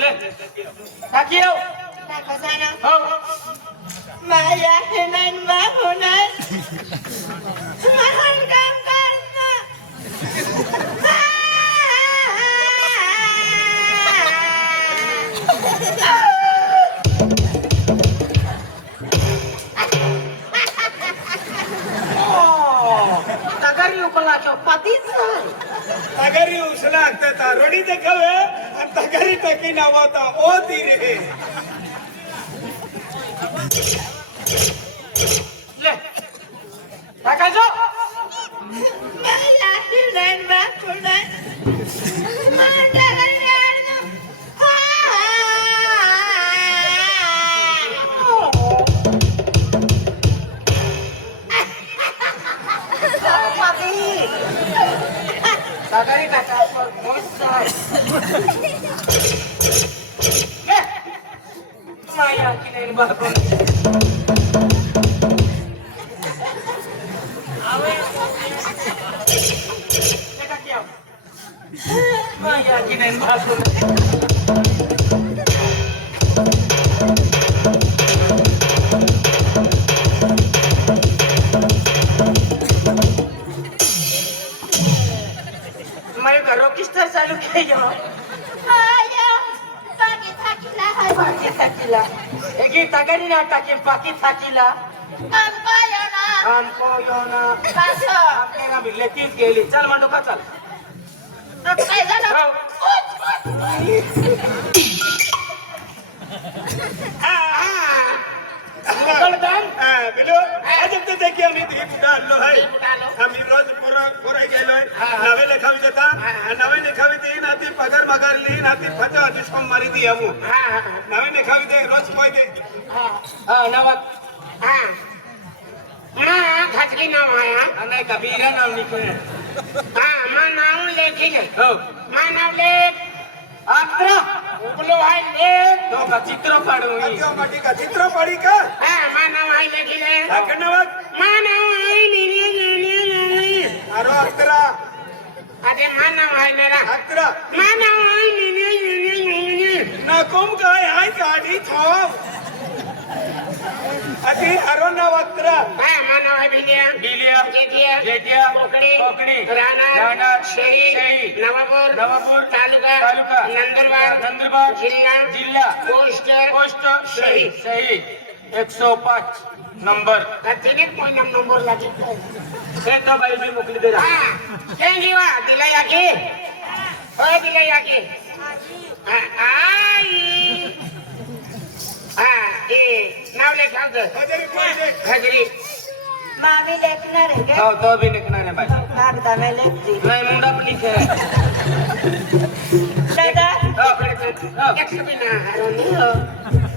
ले टाकी येऊ टाका जाना हो माझ्या हिमान बाहुनच महान काम करता तगारी उकलाचो पतीच नाही तगारी उसला ಆಗ್ತೈತ ರೊಡಿ देखवे आणि तगारी टाकी नावाता ओ रे ले टाकायचो माझ्या हिमान बाहुनच माझ्या तगारी टाका मस्त माया की नाही बाबा माया की नाही बाबा मैं घरों किस तरह चालू किया जाओ आया बाकी थाकीला हाय पाकी थाकीला एक ही तगारी ना टाकी पाकी थाकीला आमको यो ना हमको यो ना कसं आपके ना बिल्ले तीच गेली चल मांडू का चल तर काय झालं हो. बिलो अजब तो देखिए आम्ही ती कुठं आलो आहे आम्ही रोज पोरा गेलोय नवे लेखावी देता नवे लेखावी देईन आती पगार मगार लिहीन आती फटा आधी सोमवारी दी आमू नवे लेखावी दे रोज पोय दे हाँ नमक हाँ हाँ खचली नाव आहे हा नहीं कबीरा नाम लिखे हाँ मा नाव लेखी ले हो मा नाव लेख आत्रा उगलो आहे लेख तो का चित्र पाडून अतिओ माटी का चित्र पडी का हाँ मा नाव आहे लेखी ले कन्नवत मा नाव आहे नी अरो अक्तरा अरे मा नाव आहे मेरा अक्तरा मा नाव आहे नी ना कोम काय हाय काढी थोम अति अरो ना अक्तरा हाँ मा नाव आहे बिलिया बिलिया जेठिया जेठिया कोकणी कोकणी राहणार शहीद नवापूर नवापूर तालुका नंदुरबार जिल्हा पोस्ट शहीद शहीद 105 नंबर तिने कोई नंबर लागे ये तो भाई भी मोकली दे रहा हाँ क्या जीवा दिला याके हो दिला याके आई हाँ ये नाव लेखाव दे हजेरी कोई दे हजरी मामी लेखणार आहे हाँ तो भी लिखना है भाई कागदा में लेखती नहीं मुंडा पे लिखे दादा हाँ एक भी ना हरोनी हो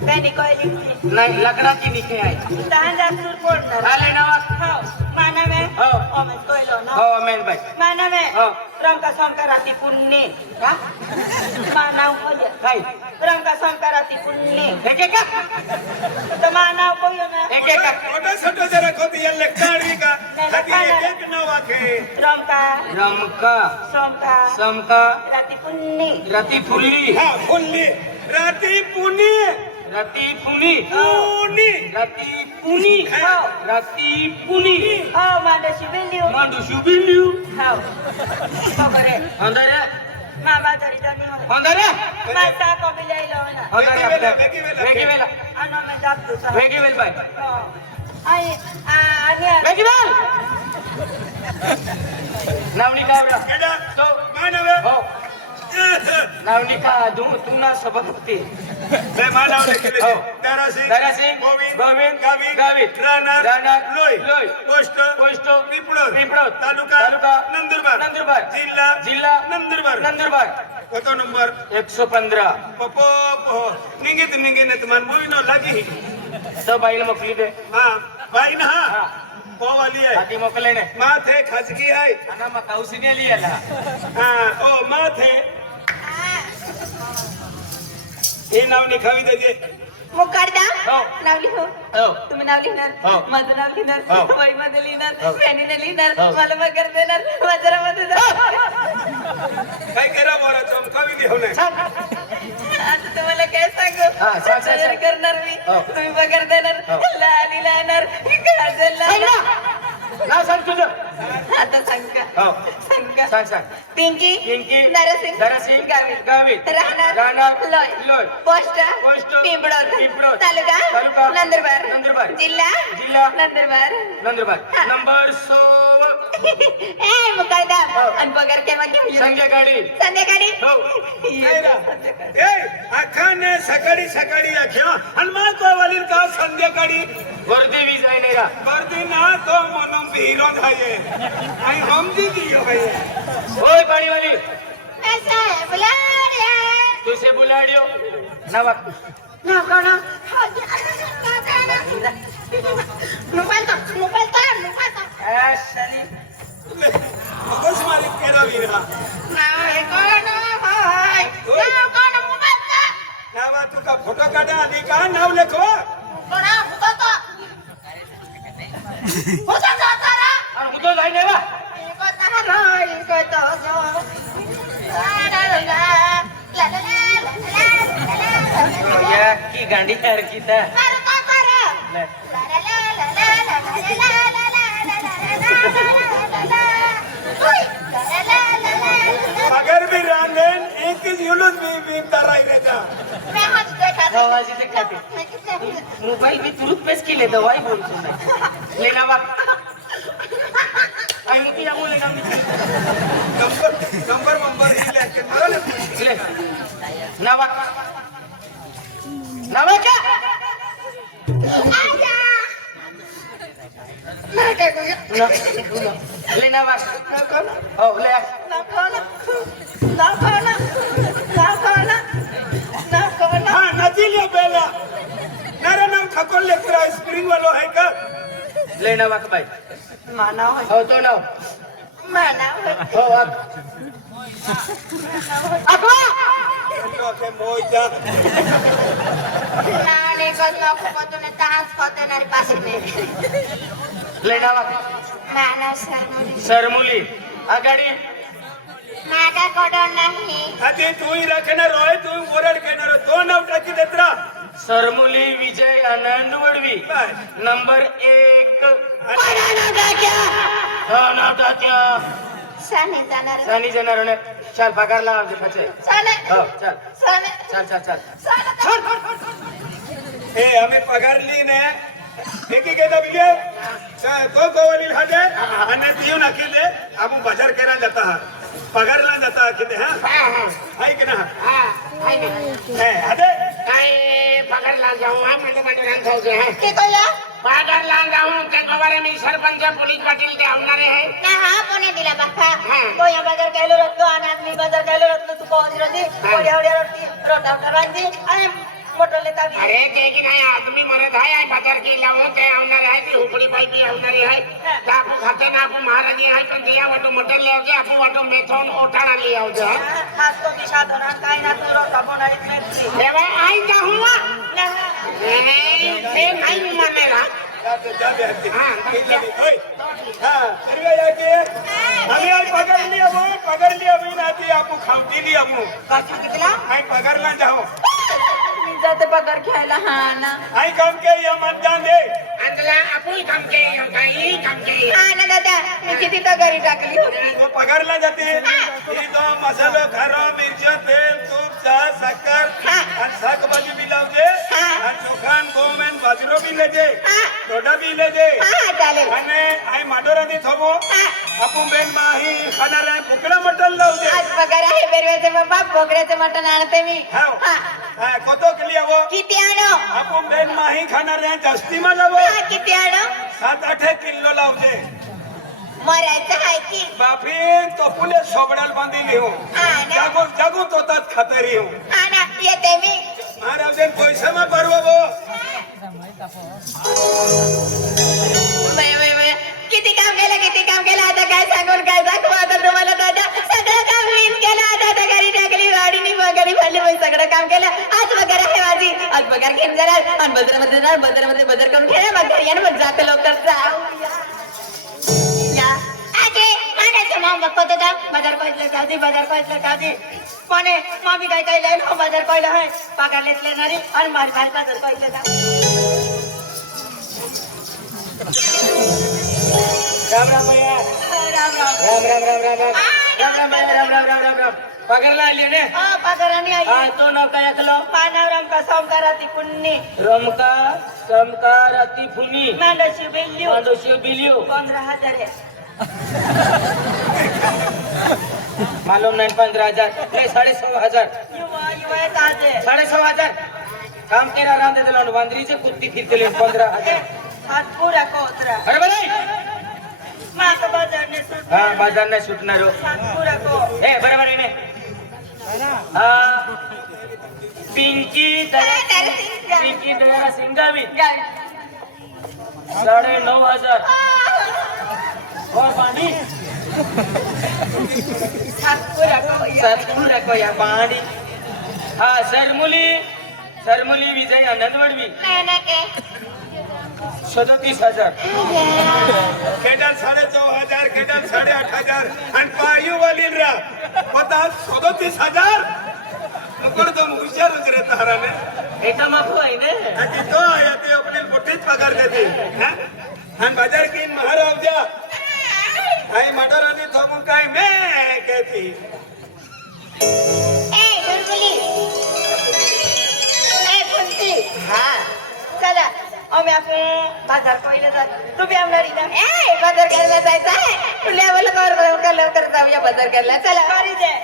मैंने कोई लिखती नहीं लगना की लिखे आई तांजा सुर पोड़ना आले नवाज हो माना में हो ओमेन कोई लो ना हो अमेन भाई माना में हो रंग का संक्रांति पुण्य का माना हो ये भाई रंग का संक्रांति पुण्य एक एक तो माना कोई ना एक एक छोटा छोटा जरा खोती ये लेखाडी का हती एक न वाके रंग का रमका समका राती पुण्य रति फुल्ली हा फुल्ली राती पुनी रति पुनी पुनी रति पुनी हो रति पुनी हो मांडे शिबिलियो मांडू शुबिलियू हो बगरे अंदर है मामा जरी जानी हो अंदर है माता को बिलाई लो ना अंदर है वेगी वेला अनो में जाप दो सा वेगी वेल भाई आई आगे वेगी वेल नावनी का आवडा केडा तो मानवे हो नावनी का तू ना सबक होती मैं मानव लेके हो दारासिंग गोविंद गावित राणा लोई पोस्ट पिपळो तालुका नंदुरबार जिल्हा नंदुरबार कतो नंबर 115 पपो निंगित मन बुईनो लागी तो बाईला मोकली दे हां बाई ना पोवाली आहे आधी मोकले ने माथे खजगी आहे अना मा काउसिने लियाला हां ओ माथे हे नाव लिखावी देते मुकाडदा हो. नाव लिहो हो तुम्ही नाव लिहिणार हो. माझं नाव लिहिणार हो. वहीमध्ये लिहिणार हो. पेनीने लिहिणार हो. मला मगर देणार बाजारामध्ये जा काय करा बोला चमका माहिती हो नाही आता तुम्हाला काय सांगू हा, सांग, सांग. पगार करणार मी हो. तुम्ही पगार देणार हो. लाली लावणार काजल सांग लावणार ना. नाव सांग तुझं. आता सांग का हो. सांग का सांग सांग. पिंकी पिंकी. नरसिंग नरसिंग. गावित गावित. राहणार राहणार. लोय लोय. Post post. पिंपळद पिंपळद. तालुका तालुका. नंदुरबार नंदुरबार. जिल्हा जिल्हा. नंदुरबार नंदुरबार. हा. नंबर 16. ए मुकादम हो. आणि पगार केव्हा घेऊन संध्याकाळी. संध्याकाळी हो. नाही रा. ए अखाने सकाळी सकाळी अख्या आणि मग को वलील का संध्याकाळी गर्दी वीज आहे नाही रा. गर्दी ना तो म्हणून भीरो झाये आणि हमजी दियो भाई होय पाणीवाली. ऐसा है बुलाड्या तुझे बुलाडियो. नावा. ना कोणा ना कोणा नुपालता आशाली. बस मालिक केरा वीरा नाही कोणा हाय ना कोणा नुपालता नावा तुका फोटो काढा आणि का नाव लेखो कोणा होता होता जातारा आणि मुतो जाई नाही वा. इको तारा इको तो ला ला ला ला ला या की गांडी यार की ता. अगर भी रांधन एक ही जुलूस भी तराई रहता आवाजी से खाते. मोबाईल भी तुरुत पेश केले दवाई बोलतो नाही. लेना वा. आणि ती या मुले काम नंबर दिले के मला नाही ले. नावा. नावा क्या. ना. ले नावा. हो ले. हाँ नदी लिया बेला मेरा नाम ठाकुर लेकर स्प्रिंग वालो है का ले नावा का बाई. मानव हो तो नाव. मानव हो आप. अकवा. तो के मोजा नाने कसं खूपतून तास पतनारी पासिने ले नावा. मानव सरमुली सरमुली. आगाडी. नाका कोडो नाही आधी तू ही रखना रोय तू ओरड घेणार तो नाव टाकी देत्रा सरमुली विजय आनंद वडवी. नंबर 1. हा नाव टाक्या. साने जाणार सानी जाणार ने. चल पगार लाव आमचे खचे. साने हो चल. साने चल चल चल. साने ए हमें पगार ली ने एक ही केदा बिले तो गोवली हजे आणि पिऊ नाकीले आपण बाजार केरा जाता हा पगारला जाता किती हा हाय की ना ए अदे काय पगार ला जाऊ हा म्हणजे म्हणजे खाऊचे हा. के कोया पगार ला जाऊ ते गोवारे मी सरपंच पोलीस पाटील ते आवणारे आहे. ना हा कोणे दिला बाका कोया बाजार केलो रत्तो अनाथ मी बाजार केलो रत्तो तू कोण रोदी कोया ओड्या रोटी रोटा उठवांदी आणि मोटरले तावी अरे ते की नाही आदमी मरत आहे आणि बाजार केला हो ते आवणारे आहे ती हुकडी पाहिजे आवणारी आहे. ते आपण खाते ना आपण महाराणी आहे पण ते वाटो मोटर ले आवजे आपण वाटो मेथॉन ओठाणा ले आवजे. हात तो दिशा दोना काय ना तू रोटा बनाई मेत्री देवा आई का हुआ ना ते नाही मानेला. जाते ओय हां करवे जाके हमें आज पगार लिया वो पगार लिया भी नाती आपको खाऊती ली आपको काची कितला आई पगारला जाओ मी जाते पगार घ्यायला हा ना आई काम के ये मतदान दे अंदला आपण काम के काही काम के. हा ना दादा मी किती तगारी टाकली तो पगारला जाते ही तो मसाला खारा मिरची तेल तूप चहा साखर आणि शाकभाजी बी लावते आणि चोखान गोमेन बाजरो बी लेजे डोडा बी लेजे हा चालेल आणि आई माडोरानी थोबो आपण बेन माही खाणार आहे फुकडा मटण लावते आज पगार आहे बेरवेचे बाबा बोकड्याचे मटण आणते मी हाव हा कोतो केली आवो किती आणो आपण बेन माही खाणार आहे जास्ती मा लावो हा किती आणो 7-8 किलो लावते मरायचं आहे की बापी तो पुले सोबडाल बांधी लिहू हा ना जागून तोतात खातरी हूँ हा ना येते मी महाराज पैसा में परवो बाय किती काम केलं आता काय सांगून काय दाखवू आता तुम्हाला दादा सगळं काम मीच केलं आता घरी टाकली गाडीनी वगैरे भरली मी सगळं काम केलं आज वगैरे आहे माझी आज पगार घेऊन जाणार आणि बाजारामध्ये जाणार बाजारामध्ये बाजार करून घेणार मग घरी येणार मग जाते लवकर या आजे आणायचं मग बघतो बाजार कोयतलं काजी पण मामी काय काय लाईन बाजार पहिला आहे पगार लेणारी आणि मारी मारी बाजार पहिलं जा राम राम भैया राम राम राम राम राम राम राम राम राम भैया राम राम राम राम राम पगारला आली ने पगाराने आई हा तो नाव काय ऐकलं मानव रामका संकाराती पुण्य रमका समकार अति फुनी मांडशी बेल्ली मांडोशी बिलियो 15,000 आहे मालूम नाही 15,000 नाही 16,500 युवा युवा ताजे 16,500 काम केला रांदे दिला वांद्रीचे कुत्ती फिरते 15,000 हात पुरा कोतरा अरे बरे माका बाजारने सुट हा बाजार नाही सुटणार हो. हात पुरा को ए बरोबर आहे ने पिंकी दया सिंगावी 9,500 और पाणी हात पुरा को सतपुर रखो या पाणी हा सरमुली विजय आनंद वडवी नाही के 37,000 केडल 4,500 केडल 8,500 आणि पायू वालील रा पता 37,000 नको तो हुशार रे ताराने एका माफू आहे ने आणि तो आहे ते आपली मोठीच पगार देते आणि बाजार की महाराजा आई मटराने थोबू काय मे कहती ए बुलबुली ए कुंती हा चला आम्ही आपण बाजार पहिले जात तू बी आमणार इथं ए बाजार करायला जायचं आहे तुला बोल लवकर जाऊया बाजार करायला चला घरी जाय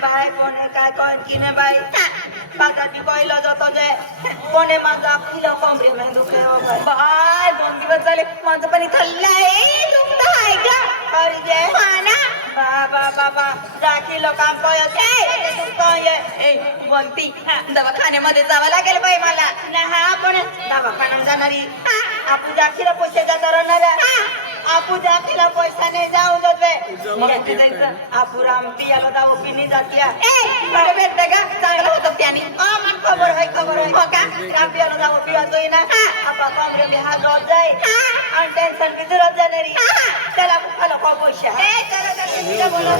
बाय कोणे काय कोण की नाही बाई बागाची कोयला जातो जे कोणे माझा किलो कोंबडी में दुखे हो बाय 2 दिवस झाले माझं पण खाल्लंय दुखत आहे का अरे जे माना बाबा बाबा जा किलो काम कोयते दुखतो ये ए बोलती दवाखान्यामध्ये जावं लागेल बाई मला ना हा आपण दवाखान्यात जाणारी आपण जा किलो पैसे जाता राहणार आपू जातीला पैसा नाही जाऊ देत बे मग ते जायचं आपू राम पियाला जाऊ पिनी जातीया बरं भेटतं का चांगलं होतं त्याने मन खबर आहे हो का राम पियाला जाऊ पिया जोई ना आपा कमरे में हात रोज जाई आणि टेन्शन की जरूरत जाणारी त्याला खालो खा पैसा चला बोला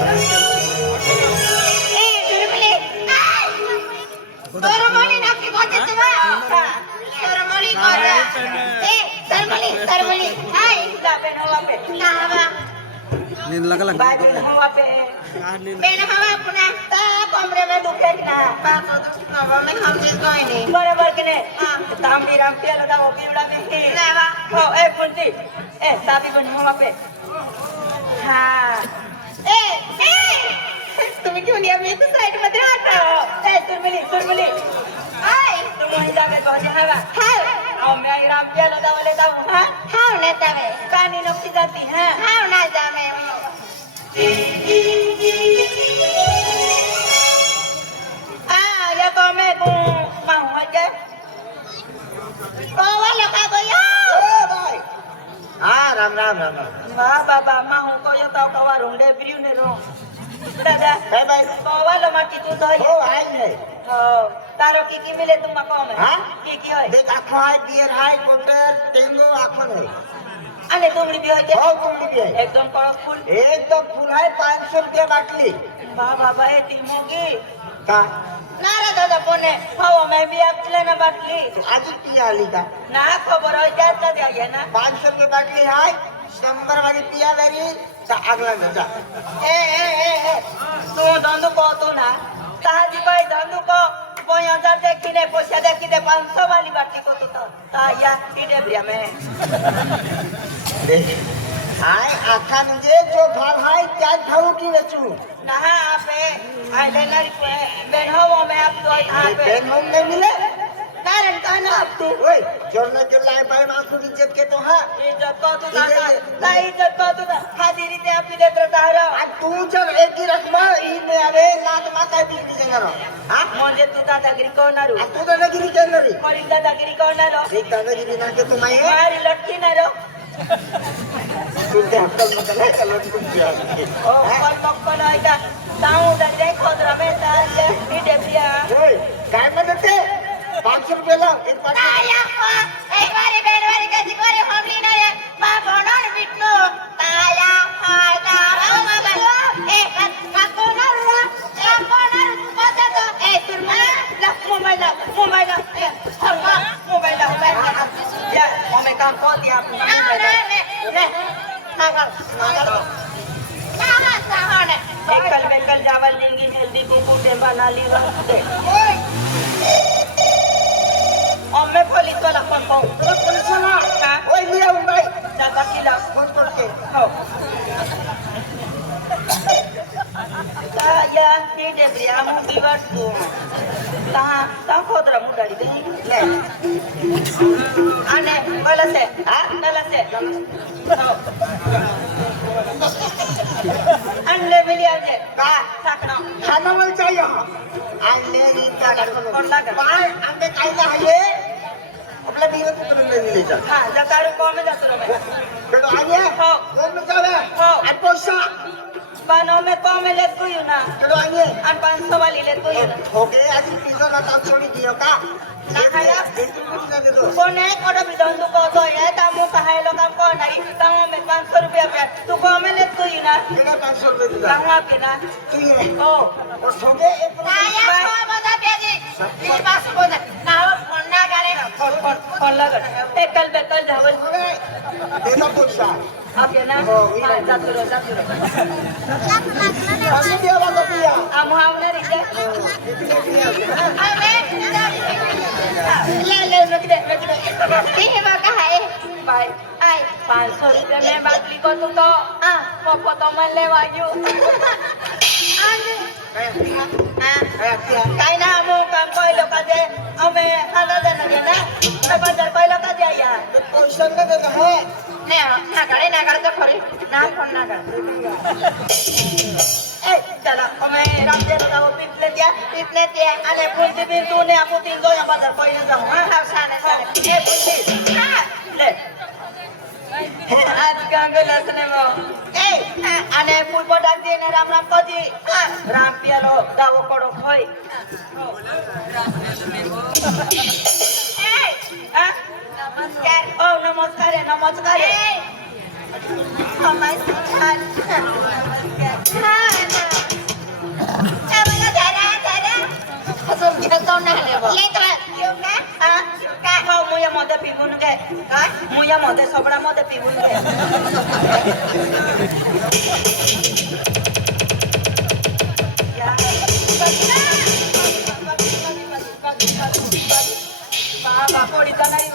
सरमणी नाकी बोलते बा सरमणी सरमणी हाय बेन हवा पे नींद लगा लगा बाय बेन हवा पे बेन हवा पुन्हा ता कमरे में दुखे ना हवा में हम चीज कोई नहीं बरोबर की नहीं तांबी राम पे लगा वो पीवड़ा में लेवा हो ए पुंती ए ताबी बेन हवा पे हां ए तुम्ही क्यों नहीं अभी तो साइड मध्ये आता हो ए तुरमली हाय तुम वहीं जाके पहुंचे हवा हाय आओ मैं राम पे लगा वाले जाऊं हां हां लेता है कानी नक्की जाती है हां ना जा मैं या तो मैं को मां के को वाला का गया ओ भाई हां राम वाह बाबा मां को यो तो कवा रोंडे ब्रिउ ने रो दादा हे भाई को वाला माटी तू तो हो आई नहीं हो तारो की मिले तुम को में हां की होय देख आखो है बियर है कोटर टेंगो आखो है अने तुमड़ी भी होय हो तुमड़ी भी है एकदम फुल है 500 रुपया बाटली वाह बाबा ए तिमोगी का नारा दादा कोने हो मैं भी आपले ना बाटली आज पिया ली का ना खबर होय जाता दे है ना 500 रुपया बाटली है 100 वाली पिया वेरी ता अगला जा ए तू धंधो को तो ना ताजी कोई धंधो को 5000 देखिने पैसा देखिने 500 वाली बाटली को तो ताया इडे ब्रिया में हाय आखा म्हणजे जो भाव हाय त्याच भाव की वेचू ना आपे आयलेनर बेन हो में आप तो बेन हो में मिले कारण का ना आप तू ओए जोरने के लाए भाई मां को इज्जत के तो हां इज्जत को तू ना इज्जत को तू हादी रीते आप देत रहता है आज तू जब एक ही रकमा ई में आवे लात माता बिकरी देणार हां म्हणजे तू दादागिरी करणार तू दादागिरी करणार कोणी दादागिरी करणार एक दादागिरी ना के तू माई मारी लटकी ना रो तुझे हक्कल मत नाही कलर तुझी ओ पण मक्कल आहे का ताऊ दरे खोदरा में ताजे नी डेबिया ओए काय म्हणते 500 रुपये ला एक पाट आया एक बारी बेडवारी कशी करे हमली ना रे बा कोणर विटलो आया फायदा बाबा ए का कोणर तू बता तो ए तुरमा लख मोबाइल ए हवा मोबाइल या हमें काम को दिया एकल चावल देंगी जल्दी बुकू टेम्पा नाली रखते और मैं पुलिस वाला फोन पाऊँ पुलिस वाला हाँ ओए लिया हूँ भाई ज़्यादा किला फोन करके हो या ये डेब्रिया मुझे बात तो ताहा खोदरा मुड़ाली दे आने कल से अन्ले मिलिया जे का साकना खाना मल चाहिए अन्ले रीता कोणला का बाय अंबे कायला आहे आपल्या दिवस उतरून दिले जा हां जतारू को में जातो मैं बेटो आगे हो कोण में जावे हो आ पैसा बानो में को में ले कोई ना बेटो आगे अन 500 वाली ले कोई ना ओके आज पिज्जा ना ताप छोड़ी दियो का ना खाया कोने कोड भी दंदु को तो ये तामु कहाय लोग को नहीं तामु में 500 रुपया पे तू को में ले कोई ना केना 500 रुपया दिला कहां पे ना तू ये ओ और छोगे एक आया को बता भेजी ये पास को ना फोन ना करे फोन लगा एकल बेकल धावल देता पैसा आप ये ना जातु रो हम दिया वाला पिया हम हावना रे ले रख दे ये बाका है भाई आई 500 रुपया में बाटली को तू तो पप्पा तो मन ले वायु काय ना मो काम पहिलो का जे अमे आला जाना गे ना मैं बाजार पहिलो का जे या पैसा न दे है ना गाड़ी तो खरी ना फोन ना कर ए चला अमे रामदेव का वो पिटले दिया अने पुंती भी तूने आपको 300 या बाजार पहिलो जाऊं हां साने ए पुंती ले आज गांगोलाच नाही भाऊ ए आणि फुलपो टाक दे ना राम राम कधी राम पियालो दावो कडो खोय नमस्कार ओ नमस्कार आहे नमस्कार आहे मुया मध्ये पिवून घे काय मुया मध्ये सगळ्या मध्ये पिवून घे बाबा पोळीचा नाही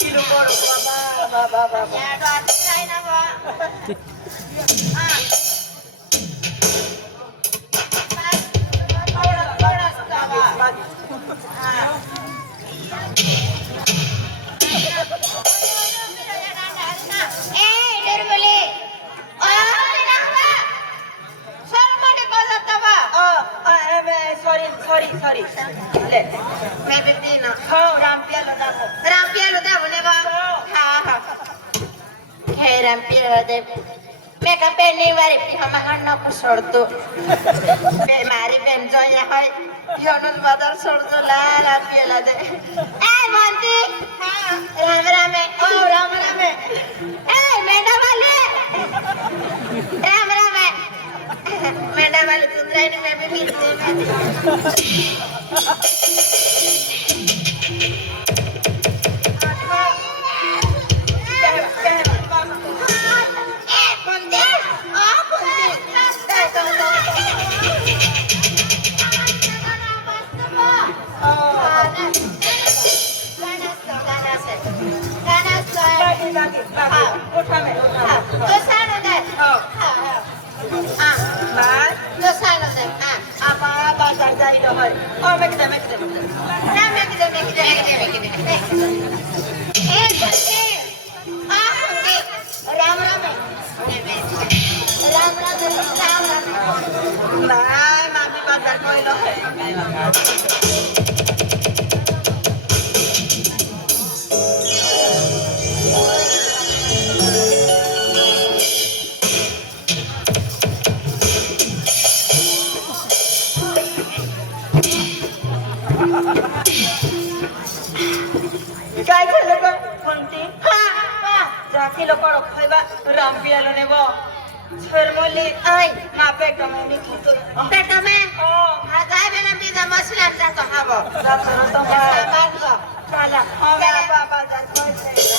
किलो बाबा बाबा सॉरी मैं भी ना हो राम पियालो दाखव ने बा हा हे राम पियालो दे मैं का पहली बार भी हम नको सोडतो मारी बहन जो है योनस बाजार सोडतो ला राम पियालो दे ए मानती राम राम ओ राम राम ए मेंढा वाले राम राम मेंढा वाले सुंदराई ने मैं भी मिलते काय झालं ग कोणती जाकी लोक खायबा राम पियालो ने वो छरमली आई मापे कमनी खतो पेट में ओ हा काय बेना पिजा मसला टा तो हाबो जा तो तो सामान का चला बाबा जा